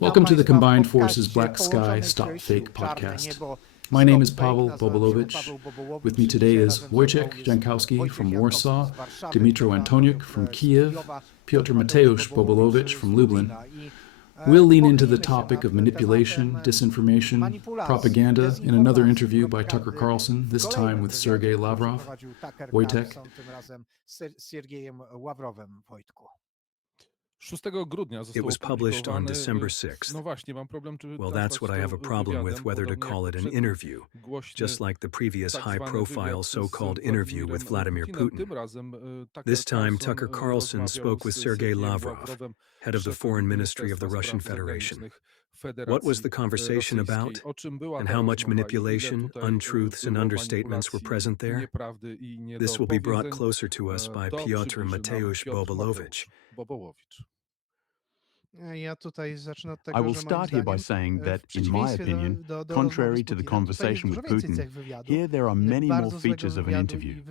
Welcome to the Combined Forces Black Sky Stop Fake podcast. My name is Paweł Bobolowicz. With me today is Wojciech Jankowski from Warsaw, Dmytro Antoniuk from Kiev, Piotr Mateusz Bobolowicz from Lublin. We'll lean into the topic of manipulation, disinformation, propaganda in another interview by Tucker Carlson, this time with Sergei Lavrov. Wojtek. It was published on December 6th. Well, that's what I have a problem with, whether to call it an interview, just like the previous high-profile so-called interview with Vladimir Putin. This time, Tucker Carlson spoke with Sergei Lavrov, head of the Foreign Ministry of the Russian Federation. What was the conversation about, and how much manipulation, untruths, and understatements were present there? This will be brought closer to us by Piotr Mateusz Bobolowicz. I will start here by saying that, in my opinion, contrary to the conversation with Putin, here there are many more features of an interview.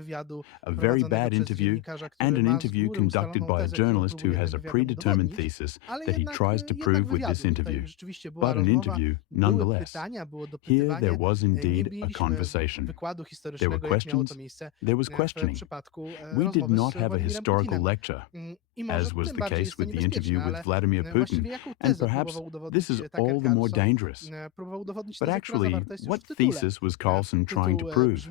A very bad interview, and an interview conducted by a journalist who has a predetermined thesis that he tries to prove with this interview. But an interview, nonetheless. Here there was indeed a conversation. There were questions, there was questioning. We did not have a historical lecture, as was the case with the interview with Vladimir Putin, and perhaps this is all the more dangerous. But actually, what thesis was Carlson trying to prove?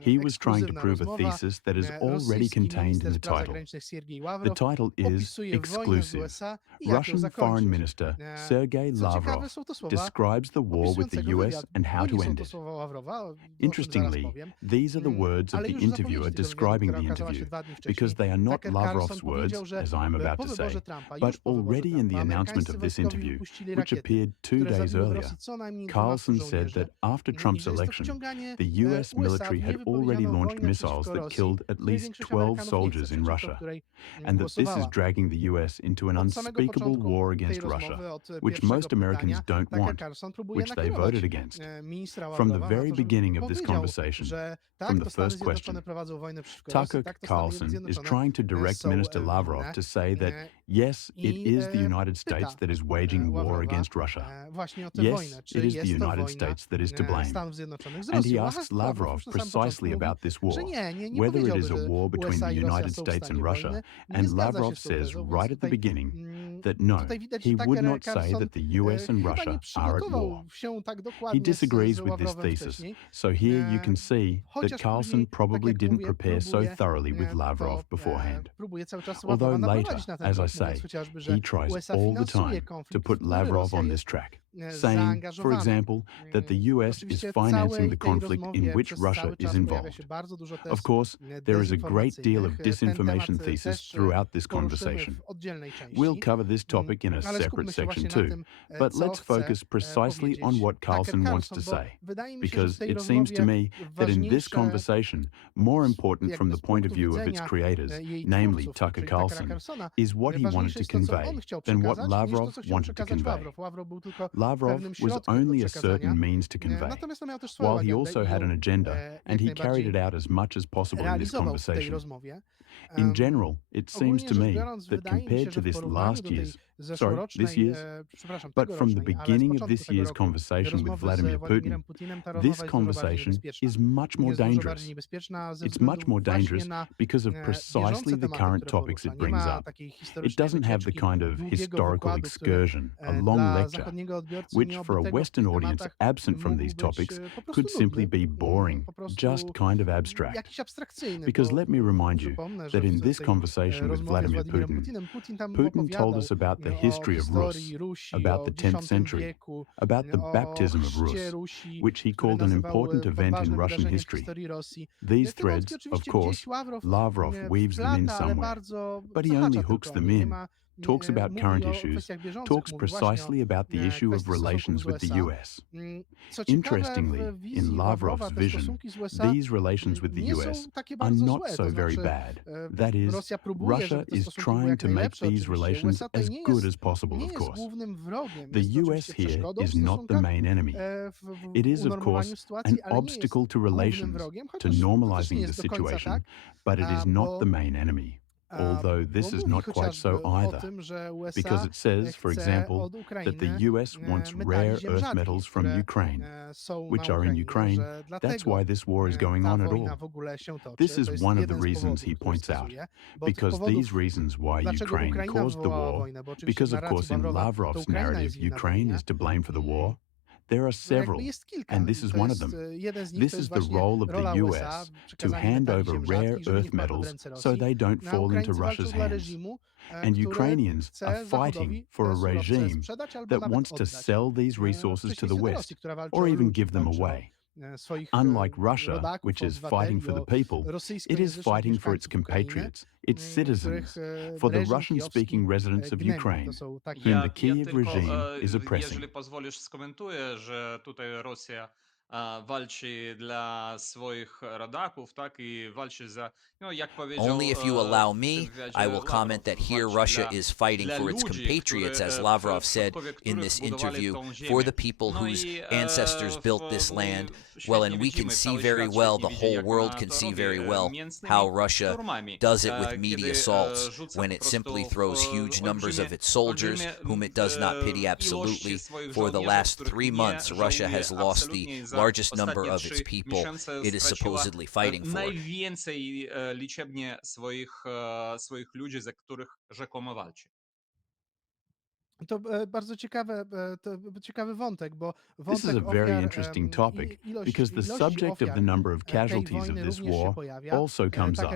He was trying to prove a thesis that is already contained in the title. The title is Exclusive. Russian Foreign Minister Sergei Lavrov describes the war with the US and how to end it. Interestingly, these are the words of the interviewer describing the interview, because they are not Lavrov's words, as I am about to say, but already in the announcement of this interview, which appeared 2 days earlier, Carlson said that after Trump's election, the US military had already launched missiles that killed at least 12 soldiers in Russia, and that this is dragging the US into an unspeakable war against Russia, which most Americans don't want, which they voted against. From the very beginning of this conversation, from the first question, Tucker Carlson is trying to direct Minister Lavrov to say that, yes, it is the United States that is waging war against Russia. Yes, it is the United States that is to blame. And he asks Lavrov precisely about this war, whether it is a war between the United States and Russia, and Lavrov says right at the beginning that no, he would not say that the US and Russia are at war. He disagrees with this thesis, so here you can see that Carlson probably didn't prepare so thoroughly with Lavrov beforehand. Although later, as I say, he tries all the time to put Lavrov on this track, saying, for example, that the US is financing the conflict in which Russia is involved. Of course, there is a great deal of disinformation thesis throughout this conversation. We'll cover this topic in a separate section too, but let's focus precisely on what Carlson wants to say, because it seems to me that in this conversation, more important from the point of view of its creators, namely Tucker Carlson, is what he wanted to convey than what Lavrov wanted to convey. Lavrov was only a certain means to convey, while he also had an agenda, and he carried it out as much as possible in this conversation. In general, it seems to me that compared to this year's, but from the beginning of this year's conversation with Vladimir Putin, this conversation is much more dangerous. It's much more dangerous because of precisely the current topics it brings up. It doesn't have the kind of historical excursion, a long lecture, which for a Western audience absent from these topics could simply be boring, just kind of abstract. Because let me remind you that in this conversation with Vladimir Putin, Putin told us about the history of Rus, about the 10th century, about the baptism of Rus, which he called an important event in Russian history. These threads, of course, Lavrov weaves them in somewhere, but he only hooks them in, talks about current issues, talks precisely about the issue of relations with the US. Interestingly, in Lavrov's vision, these relations with the US are not so very bad. That is, Russia is trying to make these relations as good as possible, of course. The US here is not the main enemy. It is, of course, an obstacle to relations, to normalizing the situation, but it is not the main enemy. although this is not quite so either, because it says, for example, that the US wants rare earth metals from Ukraine, which are in Ukraine. That's why this war is going on at all. This is one of the reasons he points out, because these reasons why Ukraine caused the war, because of course in Lavrov's narrative Ukraine is to blame for the war, there are several, and this is one of them. This is the role of the US to hand over rare earth metals so they don't fall into Russia's hands. And Ukrainians are fighting for a regime that wants to sell these resources to the West, or even give them away. Unlike Russia, which is fighting for the people, it is fighting for its compatriots, its citizens, for the Russian-speaking residents of Ukraine, whom the Kiev regime is oppressing. Jeżeli pozwolisz, skomentuję, że tutaj Rosja walczy dla swoich rodaków, tak, i walczy za, no, jak powiedział Only if you allow me, I will comment that here Russia is fighting for its compatriots, as Lavrov said in this interview, for the people whose ancestors built this land. Well, and we can see very well, the whole world can see very well, how Russia does it with media assaults, when it simply throws huge numbers of its soldiers, whom it does not pity absolutely. For the last 3 months, Russia has lost the largest number of its people it is supposedly fighting for. Najwięcej liczebnie swoich ludzi, za których rzekomo walczy. To bardzo ciekawy wątek, bo This is a very interesting topic because the subject of the number of casualties of this war also comes up.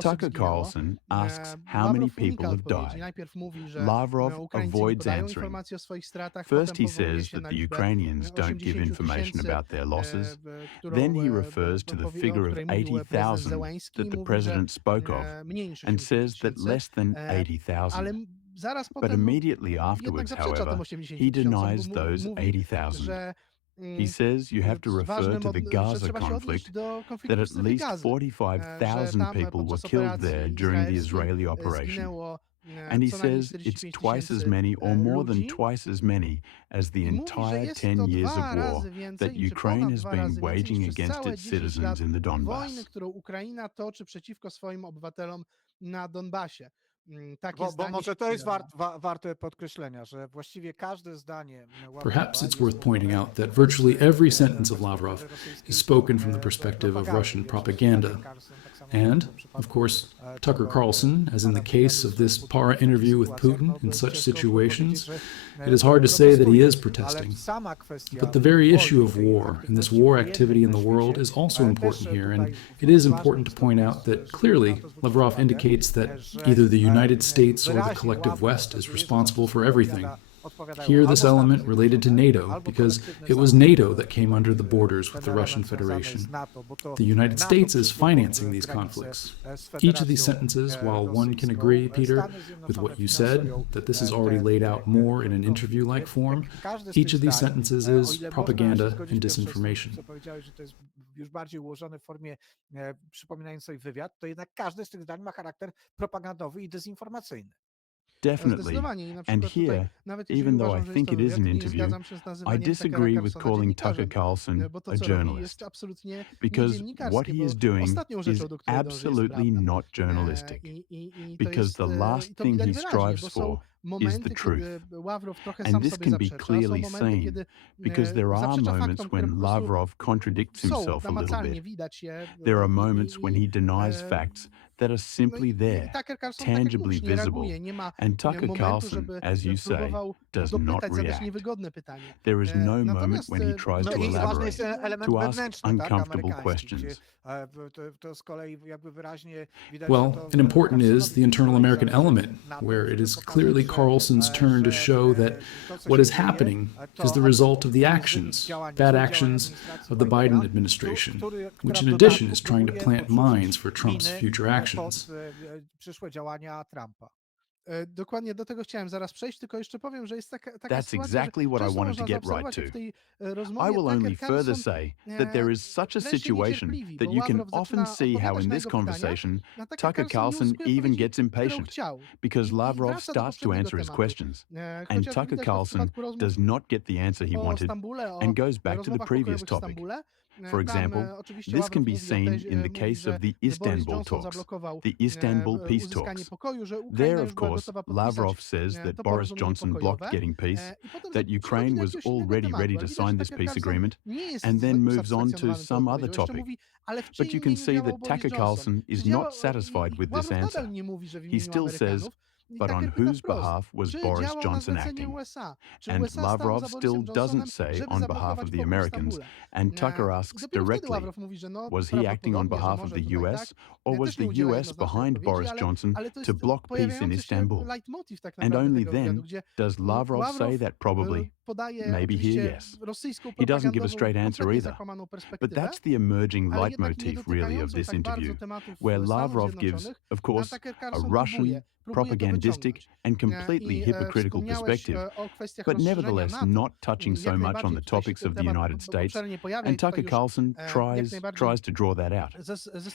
Tucker Carlson asks how many people have died. Lavrov avoids answering. First he says that the Ukrainians don't give information about their losses. Then he refers to the figure of 80,000 that the president spoke of and says that less than 80,000. But immediately afterwards, however, he denies those 80,000. He says you have to refer to the Gaza conflict, that at least 45,000 people were killed there during the Israeli operation. And he says it's twice as many or more than twice as many as the entire 10 years of war that Ukraine has been waging against its citizens in the Donbass. Bo może to jest warte podkreślenia, że właściwie każde zdanie Perhaps it's worth pointing out that virtually every sentence of Lavrov is spoken from the perspective of Russian propaganda. And, of course, Tucker Carlson, as in the case of this para interview with Putin in such situations, it is hard to say that he is protesting. But the very issue of war and this war activity in the world is also important here, and it is important to point out that clearly Lavrov indicates that either the United States or the collective West is responsible for everything. Here this element related to NATO, because it was NATO that came under the borders with the Russian Federation. The United States is financing these conflicts. Each of these sentences, while one can agree, Peter, with what you said, that this is already laid out more in an interview-like form, each of these sentences is propaganda and disinformation. Już bardziej ułożone w formie przypominającej wywiad, to jednak każde z tych zdań ma charakter propagandowy i dezinformacyjny. Definitely. And here, even though I think it is an interview, I disagree with calling Tucker Carlson a journalist, because what he is doing is absolutely not journalistic, because the last thing he strives for is the truth. And this can be clearly seen, because there are moments when Lavrov contradicts himself a little bit. There are moments when he denies facts that are simply there, tangibly visible, and Tucker Carlson, as you say, does not react. There is no moment when he tries to elaborate, to ask uncomfortable questions. Well, and important is the internal American element, where it is clearly Carlson's turn to show that what is happening is the result of the actions, bad actions, of the Biden administration, which in addition is trying to plant mines for Trump's future actions. Dokładnie do tego chciałem zaraz przejść, tylko jeszcze powiem, że jest taka That's sytuacja, exactly what I wanted to get right to. I will only further say that there is such a situation that you can often see how in this conversation Tucker Carlson even gets impatient because Lavrov starts to answer his questions, and Tucker Carlson does not get the answer he wanted and goes back to the previous topic. For example, this can be seen in the case of the Istanbul talks, the Istanbul peace talks. There, of course, Lavrov says that Boris Johnson blocked getting peace, that Ukraine was already ready to sign this peace agreement, and then moves on to some other topic. But you can see that Tucker Carlson is not satisfied with this answer. He still says, but on whose behalf was Boris Johnson acting? And Lavrov still doesn't say on behalf of the Americans, and Tucker asks directly, was he acting on behalf of the US, or was the US behind Boris Johnson to block peace in Istanbul? And only then does Lavrov say that probably, maybe here, yes. He doesn't give a straight answer either. But that's the emerging leitmotif, really, of this interview, where Lavrov gives, of course, a Russian, propagandistic and completely hypocritical perspective, but nevertheless not touching so much on the topics of the United States, and Tucker Carlson tries to draw that out.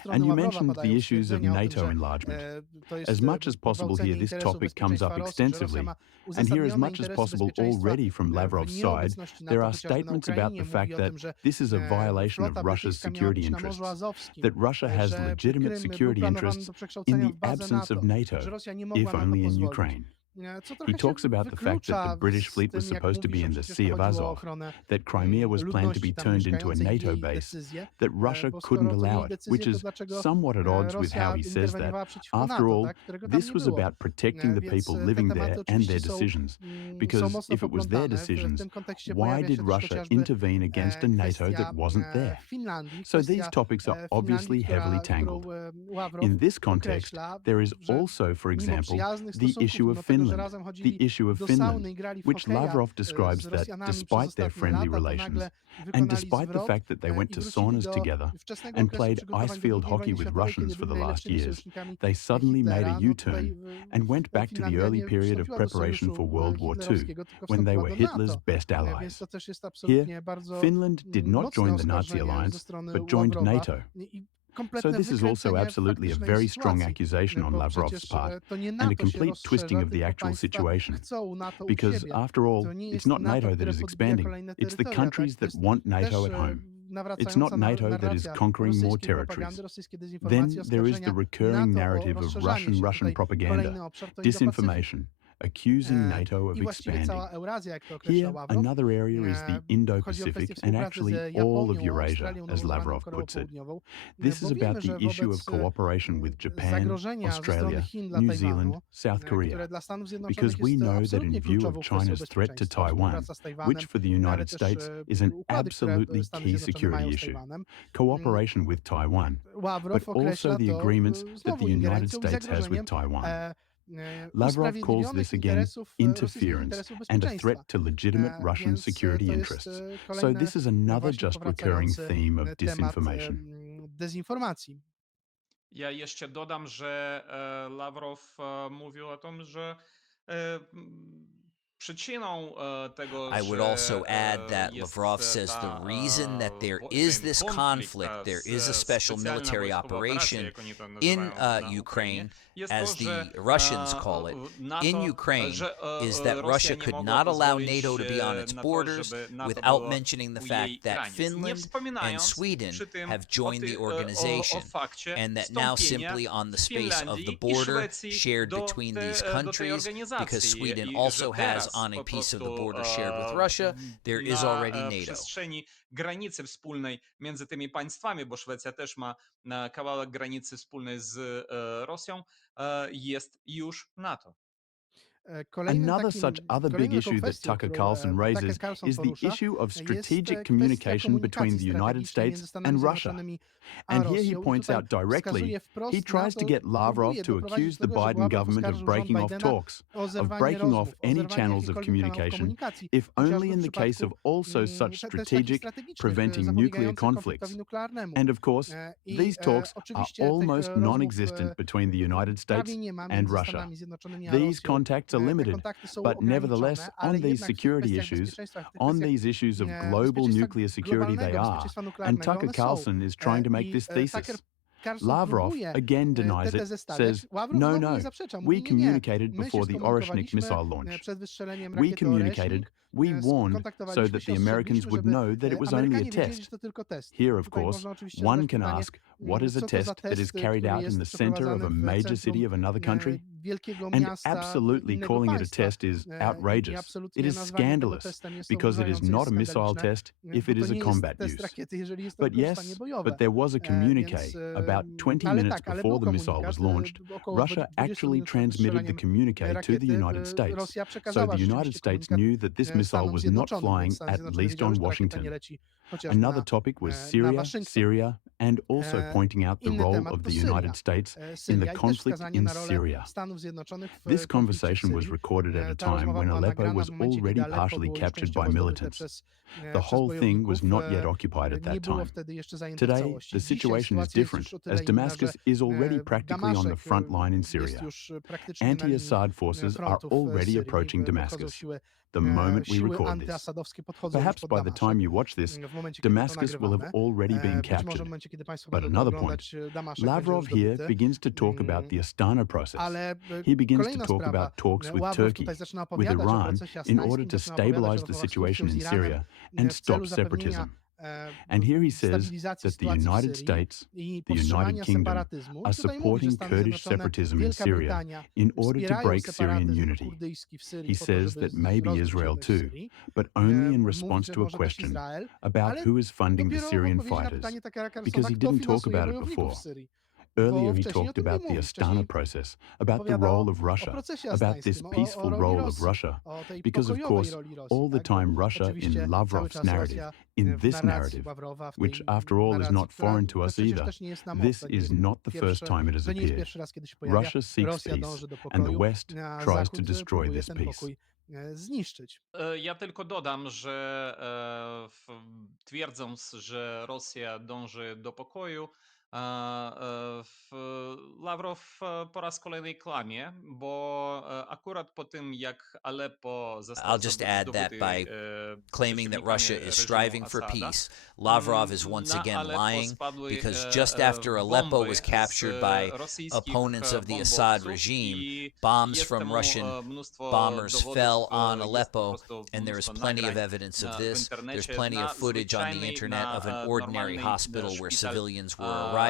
And you mentioned the issues of NATO enlargement. As much as possible here, this topic comes up extensively, and here as much as possible already from Lavrov's side, there are statements about the fact that this is a violation of Russia's security interests, that Russia has legitimate security interests in the absence of NATO, if only in Ukraine. He talks about the fact that the British fleet was supposed to be in the Sea of Azov, that Crimea was planned to be turned into a NATO base, that Russia couldn't allow it, which is somewhat at odds with how he says that. After all, this was about protecting the people living there and their decisions, because if it was their decisions, why did Russia intervene against a NATO that wasn't there? So these topics are obviously heavily tangled. In this context, there is also, for example, the issue of Finland, which Lavrov describes that despite their friendly relations, and despite the fact that they went to saunas together and played ice-field hockey with Russians for the last years, they suddenly made a U-turn and went back to the early period of preparation for World War II, when they were Hitler's best allies. Here, Finland did not join the Nazi alliance, but joined NATO. So this is also absolutely a very strong accusation on Lavrov's part, and a complete twisting of the actual situation. Because, after all, it's not NATO that is expanding, it's the countries that want NATO at home. It's not NATO that is conquering more territories. Then there is the recurring narrative of Russian propaganda, disinformation, accusing NATO of expanding. Here, another area is the Indo-Pacific and actually all of Eurasia, as Lavrov puts it. This is about the issue of cooperation with Japan, Australia, New Zealand, South Korea, because we know that in view of China's threat to Taiwan, which for the United States is an absolutely key security issue, cooperation with Taiwan, but also the agreements that the United States has with Taiwan. Lavrov calls this again interference and a threat to legitimate Russian security interests. So this is another just recurring theme of disinformation. Ja jeszcze dodam, że Lawrow mówił o tym, że przyczyną tego, I would also add that Lavrov says the reason that there is this conflict, there is a special military operation in Ukraine, as the Russians call it, in Ukraine, is that Russia could not allow NATO to be on its borders without mentioning the fact that Finland and Sweden have joined the organization, and that now simply on the space of the border shared between these countries, because Sweden also has on a piece of the border shared with Russia, there is already NATO. Granicy wspólnej między tymi państwami, bo Szwecja też ma kawałek granicy wspólnej z Rosją, jest już NATO. Another such other big issue that Tucker Carlson raises is the issue of strategic communication between the United States and Russia. And here he points out directly, he tries to get Lavrov to accuse the Biden government of breaking off talks, of breaking off any channels of communication, if only in the case of also such strategic, preventing nuclear conflicts. And of course, these talks are almost non-existent between the United States and Russia. These contacts are limited, but nevertheless, on these security issues, on these issues of global nuclear security they are, and Tucker Carlson is trying to make this thesis. Lavrov again denies it, says, no, we communicated before the Oreshnik missile launch. We communicated, we warned so that the Americans would know that it was only a test. Here, of course, one can ask, what is a test that is carried out in the center of a major city of another country? And absolutely calling it a test is outrageous. It is scandalous, because it is not a missile test if it is a combat use. But yes, but there was a communique. About 20 minutes before the missile was launched, Russia actually transmitted the communique to the United States. So the United States knew that this missile was not flying, at least on Washington. Another topic was Syria, and also pointing out the role of the United States in the conflict in Syria. This conversation was recorded at a time when Aleppo was already partially captured by militants. The whole thing was not yet occupied at that time. Today, the situation is different, as Damascus is already practically on the front line in Syria. Anti-Assad forces are already approaching Damascus the moment we record this. Perhaps by the time you watch this, Damascus will have already been captured. But another point, Lavrov here begins to talk about the Astana process. He begins to talk about talks with Turkey, with Iran, in order to stabilize the situation in Syria and stop separatism. And here he says that the United States, the United Kingdom, are supporting Kurdish separatism in Syria in order to break Syrian unity. He says that maybe Israel too, but only in response to a question about who is funding the Syrian fighters, because he didn't talk about it before. Earlier he talked about the Astana process, about the role of Russia, about this peaceful role of Russia, because of course, all the time Russia in Lavrov's narrative, in this narrative, which after all is not foreign to us either, this is not the first time it has appeared. Russia seeks peace, and the West tries to destroy this peace. Ja tylko dodam, że twierdząc, że Rosja dąży do pokoju, Lavrov po raz kolejny kłamie, bo akurat po tym, jak Aleppo został I'll just add that by claiming that Russia is striving for peace, Lavrov is once again lying, because just after Aleppo was captured by opponents of the Assad regime, bombs from Russian bombers fell on Aleppo, and there is plenty of evidence of this. There's plenty of footage on the internet of an ordinary hospital where civilians were arriving,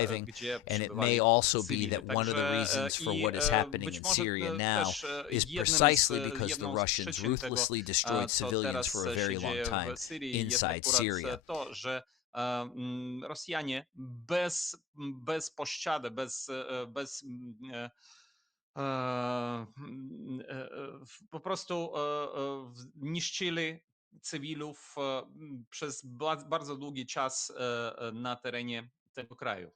and it may also be that one of the reasons for what is happening in Syria now is precisely because the Russians ruthlessly destroyed civilians for a very long time inside Syria. Rosjanie bez pościady, po prostu niszczyli cywilów przez bardzo długi czas na terenie tego kraju.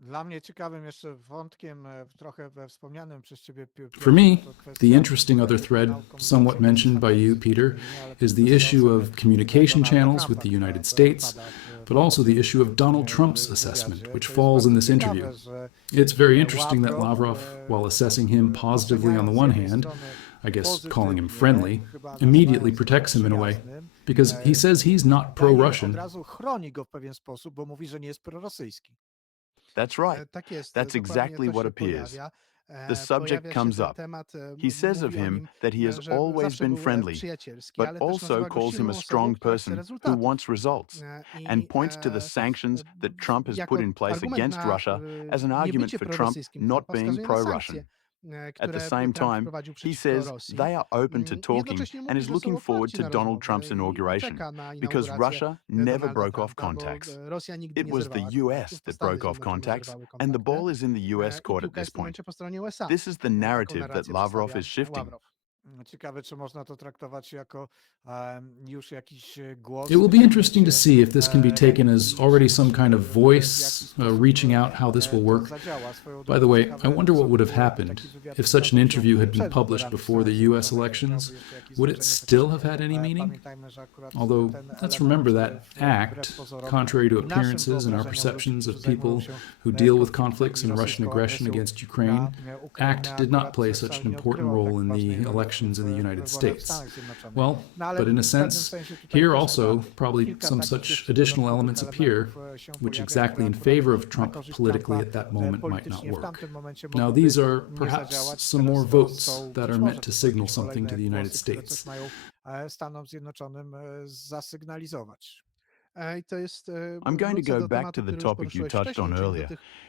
Dla mnie ciekawym jeszcze wątkiem, trochę wspomnianym przez ciebie, For me, the interesting other thread, somewhat mentioned by you, Peter, is the issue of communication channels with the United States, but also the issue of Donald Trump's assessment, which falls in this interview. It's very interesting that Lavrov, while assessing him positively on the one hand, I guess calling him friendly, immediately protects him in a way, because he says he's not pro-Russian. That's right. That's exactly what appears. The subject comes up. He says of him that he has always been friendly, but also calls him a strong person who wants results, and points to the sanctions that Trump has put in place against Russia as an argument for Trump not being pro-Russian. At the same time, he says they are open to talking and is looking forward to Donald Trump's inauguration, because Russia never broke off contacts. It was the US that broke off contacts, and the ball is in the US court at this point. This is the narrative that Lavrov is shifting. Ciekawe, czy można to traktować jako już jakiś głos. It will be interesting to see if this can be taken as already some kind of voice reaching out how this will work. By the way, I wonder what would have happened if such an interview had been published before the US elections. Would it still have had any meaning? Although, let's remember that ACT, contrary to appearances and our perceptions of people who deal with conflicts and Russian aggression against Ukraine, ACT did not play such an important role in the election elections in the United States. Well, but in a sense, here also probably some such additional elements appear, which exactly in favor of Trump politically at that moment might not work. Now, these are perhaps some more votes that are meant to signal something to the United States. Stanom Zjednoczonym zasygnalizować. I'm going to go back to the topic you touched on earlier,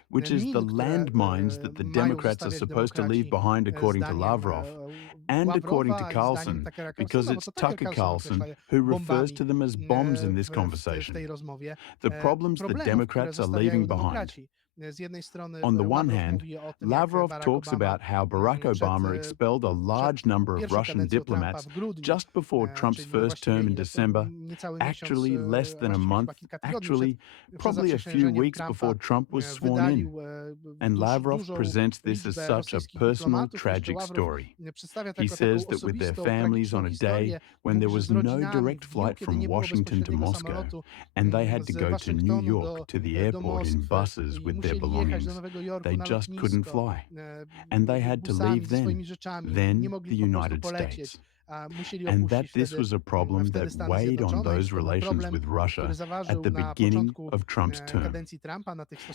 which is the landmines that the Democrats are supposed to leave behind according to Lavrov, and according to Carlson, because it's Tucker Carlson who refers to them as bombs in this conversation. The problems the Democrats are leaving behind. On the one hand, Lavrov talks about how Barack Obama expelled a large number of Russian diplomats just before Trump's first term in December, actually less than a month, actually probably a few weeks before Trump was sworn in. And Lavrov presents this as such a personal, tragic story. He says that with their families on a day when there was no direct flight from Washington to Moscow, and they had to go to New York to the airport in buses with their belongings, they just couldn't fly. And they had to leave then the United States. And that this was a problem that weighed on those relations with Russia at the beginning of Trump's term.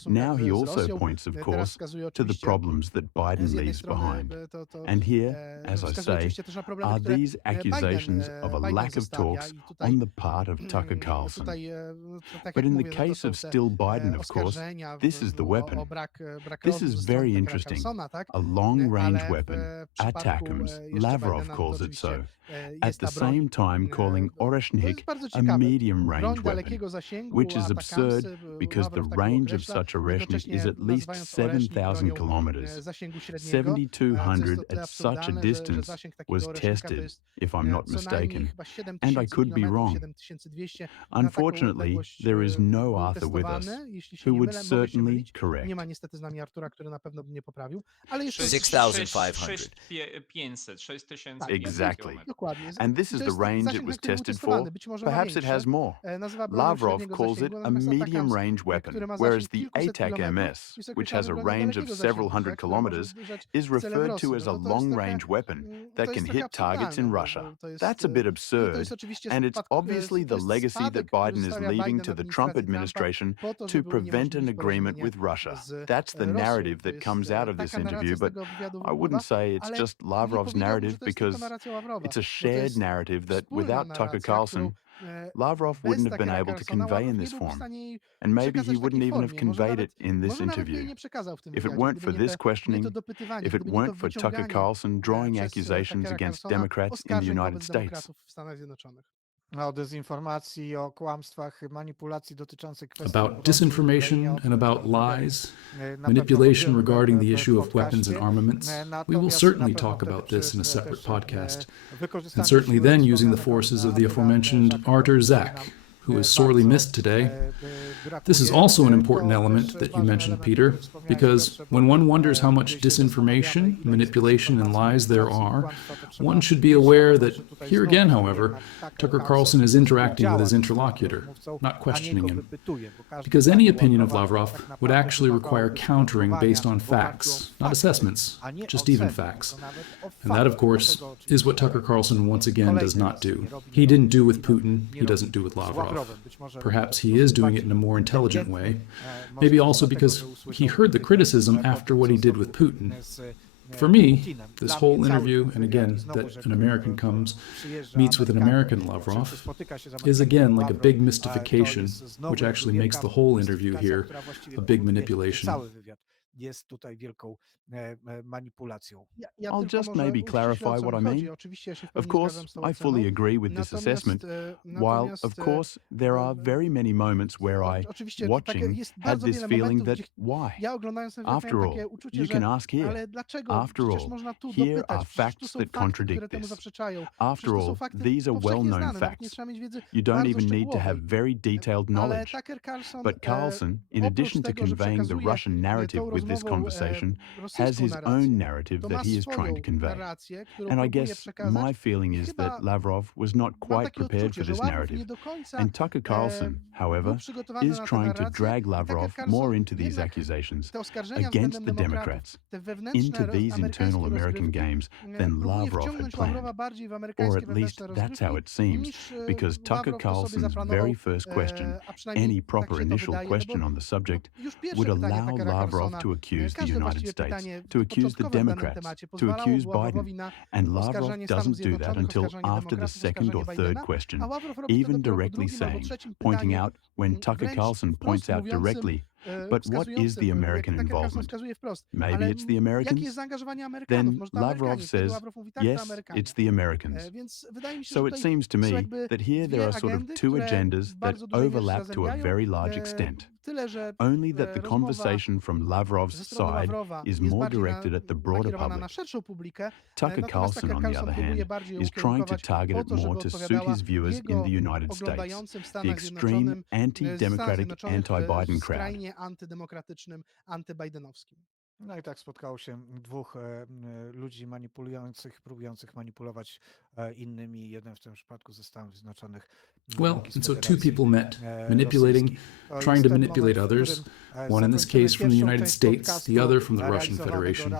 Now he also points, of course, to the problems that Biden leaves behind. And here, as I say, are these accusations of a lack of talks on the part of Tucker Carlson. But in the case of still Biden, of course, this is the weapon. This is very interesting. A long-range weapon, ATACMS, Lavrov calls it so, at the same time calling Oreshnik a medium-range weapon, which is absurd because the range of such Oreshnik is at least 7,000 kilometers. 7,200 at such a distance was tested, if I'm not mistaken, and I could be wrong. Unfortunately, there is no Arthur with us, who would certainly correct. 6,500. Exactly. And this is the range it was tested for. Perhaps it has more. Lavrov calls it a medium-range weapon, whereas the ATAC-MS, which has a range of several hundred kilometers, is referred to as a long-range weapon that can hit targets in Russia. That's a bit absurd, and it's obviously the legacy that Biden is leaving to the Trump administration to prevent an agreement with Russia. That's the narrative that comes out of this interview, but I wouldn't say it's just Lavrov's narrative because it's a shared narrative that without Tucker Carlson, Lavrov wouldn't have been able to convey in this form. And maybe he wouldn't even have conveyed it in this interview. If it weren't for this questioning, if it weren't for Tucker Carlson drawing accusations against Democrats in the United States. About disinformation and about lies, manipulation regarding the issue of weapons and armaments, we will certainly talk about this in a separate podcast, and certainly then using the forces of the aforementioned Artur Zak, who is sorely missed today. This is also an important element that you mentioned, Peter, because when one wonders how much disinformation, manipulation, and lies there are, one should be aware that here again, however, Tucker Carlson is interacting with his interlocutor, not questioning him. Because any opinion of Lavrov would actually require countering based on facts, not assessments, just even facts. And that, of course, is what Tucker Carlson once again does not do. He didn't do with Putin, he doesn't do with Lavrov. Perhaps he is doing it in a more intelligent way, maybe also because he heard the criticism after what he did with Putin. For me, this whole interview, and again, that an American meets with an American Lavrov, is again like a big mystification, which actually makes the whole interview here a big manipulation. I'll just maybe clarify what I mean. Of course, I fully agree with this assessment, while, of course, there are very many moments where I, watching, had this feeling that, why? After all, you can ask here. After all, here are facts that contradict this. After all, these are well-known facts. You don't even need to have very detailed knowledge. But Carlson, in addition to conveying the Russian narrative with of this rozmową conversation has rosyjską his own narracją, narrative to that ma he is trying to swoją convey. narrację, którą And I próbuje guess przekazać my feeling i is chyba that Lavrov was not mam quite takie prepared odczucie, for że this Ławrow nie narrative. do końca And Tucker Carlson, był however, przygotowany is na tę trying to narrację drag i Tucker Lavrov more Carlson into these jednak accusations te oskarżenia against względem the demokratów, Democrats, te wewnętrzne into these amerykańskie internal American rozgrywki, games than próbuje Lavrov had wciągnąć planned. Ławrowa bardziej w Or amerykańskie at least wewnętrzne that's how rozgrywki it seems, niż because Tucker Ławrow to sobie Carlson's zaplanował, very first question, a przynajmniej any tak proper się to initial wydaje, no bo question on the subject, już pierwsze would pytanie allow Tuckera Lavrov Carlsona, to accuse the każde United właściwie States, pytanie to accuse the początkowe w danym Democrats, temacie to pozwalało accuse Biden. Ławrowowi na And Lavrov oskarżanie Stanów doesn't do that Zjednoczonych, until oskarżanie after the demokratów, second or oskarżanie third Bidena, question, a Ławrow robi to even dopiero po directly drugim albo saying, trzecim pointing pytaniu, out when Tucker wręcz Carlson points out mówiącym, directly, but what is the wskazującym, American jak Tucker Carlson involvement? wskazuje wprost, Maybe ale it's the jakie Americans? jest zaangażowanie Amerykanów? Then Może to Lavrov Amerykanie. Wtedy says, Ławrow mówi, tak, to yes, Amerykanie. it's the Americans. Więc wydaje mi się, So że it tutaj seems to są me jakby that here there dwie are sort of agendy, two które agendas w that bardzo dużej mierze się overlap to a zazębiają. very large extent. Tyle, że Only that the rozmowa conversation from Lavrov's ze strony side Ławrowa is jest more bardziej directed at the broader nakierowana na public. szerszą publikę, Tucker natomiast Carlson, Tucker on the Carlson other próbuje hand, bardziej is trying to ukierunkować target po it to, żeby more to suit odpowiadała his viewers in jego the United States, oglądającym w the Stanach extreme Zjednoczonych, anti-democratic, anti-Biden crowd. skrajnie antydemokratycznym, antybidenowskim. No i tak spotkało się dwóch ludzi manipulujących, próbujących manipulować innymi, jeden w tym przypadku ze Stanów Zjednoczonych. Well, and so two people met, manipulating, trying to manipulate others, one in this case from the United States, the other from the Russian Federation.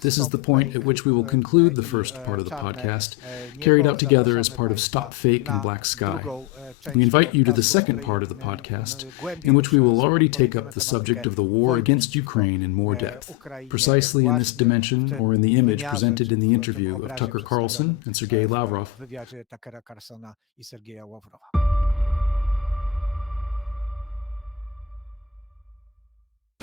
This is the point at which we will conclude the first part of the podcast, carried out together as part of Stop Fake and Black Sky. We invite you to the second part of the podcast, in which we will already take up the subject of the war against Ukraine in more depth, precisely in this dimension or in the image presented in the interview of Tucker Carlson and Sergei Lavrov. W wywiadzie Tuckera Carlsona i Sergeja Ławrowa.